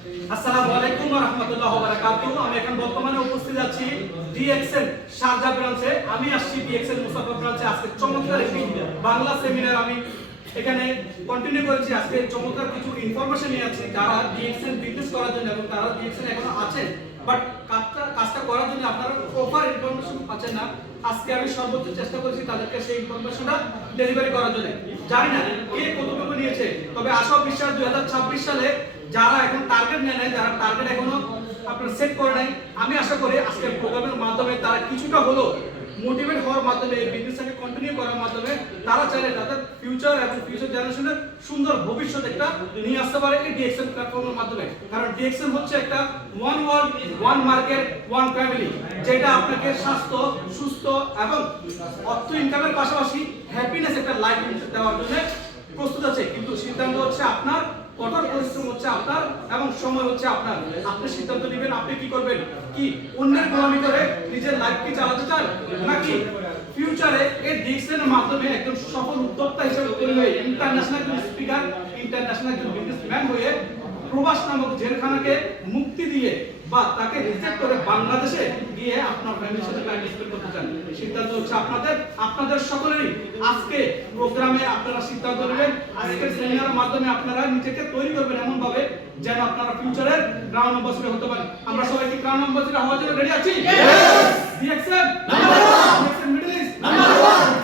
আসসালামু আলাইকুম ওয়া রাহমাতুল্লাহি ওয়া বারাকাতুহু। আমি এখন বর্তমানে উপস্থিত আছি ডিএক্সএল শারজাহ ব্রাঞ্চে। আমি আসছি ডিএক্সএল মুসাফা ব্রাঞ্চে। আজকে চমৎকার একটি বাংলা সেমিনার আমি এখানে কন্টিনিউ করেছি। আজকে চমৎকার কিছু ইনফরমেশন নিয়ে আছি যারা ডিএক্সএল বিজনেস করার জন্য এবং তারা ডিএক্সএল এখনো আছেন বাট কাজটা করার জন্য আপনারা প্রপার ইনফরমেশন পাচ্ছেন না। আজকে আমি সর্বোচ্চ চেষ্টা করেছি তাদেরকে সেই ইনফরমেশনটা ডেলিভারি করার জন্য। জানি না কে কতটুকু নিয়েছে, তবে আশা বিশ্বাস 2026 সালে যারা এখন টার্গেট নেয় নাই, যারা টার্গেট এখনো আপনারা সেট করে নাই, আমি আশা করি আজকের প্রোগ্রামের মাধ্যমে তারা কিছুটা হলো মোটিভেট হওয়ার মাধ্যমে এই বিজনেসটাকে কন্টিনিউ করার মাধ্যমে তারা চাইলে তাদের ফিউচার এবং ফিউচার জেনারেশনের সুন্দর ভবিষ্যৎ একটা নিয়ে আসতে পারে এই ডিএক্সএল প্ল্যাটফর্মের মাধ্যমে। কারণ ডিএক্সএল হচ্ছে একটা one world one market one family, যেটা আপনাকে স্বাস্থ্য, সুস্থ এবং অর্থ ইনকামের পাশাপাশি হ্যাপিনেস একটা লাইফ দেওয়ার জন্য প্রস্তুত আছে। কিন্তু সিদ্ধান্ত হচ্ছে আপনার, কঠোর পরিশ্রম হচ্ছে আপনার এবং সময় হচ্ছে আপনার। আপনি সিদ্ধান্ত নেবেন আপনি কি করবেন। কি অন্যের গোলামি করে নিজের লাইফ কি চালাতে চান, নাকি ফিউচারে এই ডিএক্সএল এর মাধ্যমে একজন সফল উদ্যোক্তা হিসেবে তৈরি হয়ে ইন্টারন্যাশনাল একজন স্পিকার, ইন্টারন্যাশনাল একজন বিজনেসম্যান হয়ে প্রবাস নামক জেলখানাকে মুক্তি দিয়ে বা তাকে রিজেক্ট করে বাংলাদেশে গিয়ে আপনার ফ্যামিলির সাথে টাইম স্পেন্ড করতে চান। সিদ্ধান্ত হচ্ছে আপনাদের সকলেরই। আজকে প্রোগ্রামে আপনারা সিদ্ধান্ত নেবেন, আজকের সেমিনারের মাধ্যমে আপনারা নিজেকে তৈরি করবেন এমন ভাবে যেন আপনারা ফিউচারের গ্রাউন্ড অ্যাম্বাসেডর হতে পারেন। আমরা সবাই কি গ্রাউন্ড অ্যাম্বাসেডর হওয়ার জন্য রেডি আছি? DXL number 1, DXL middle east number 1।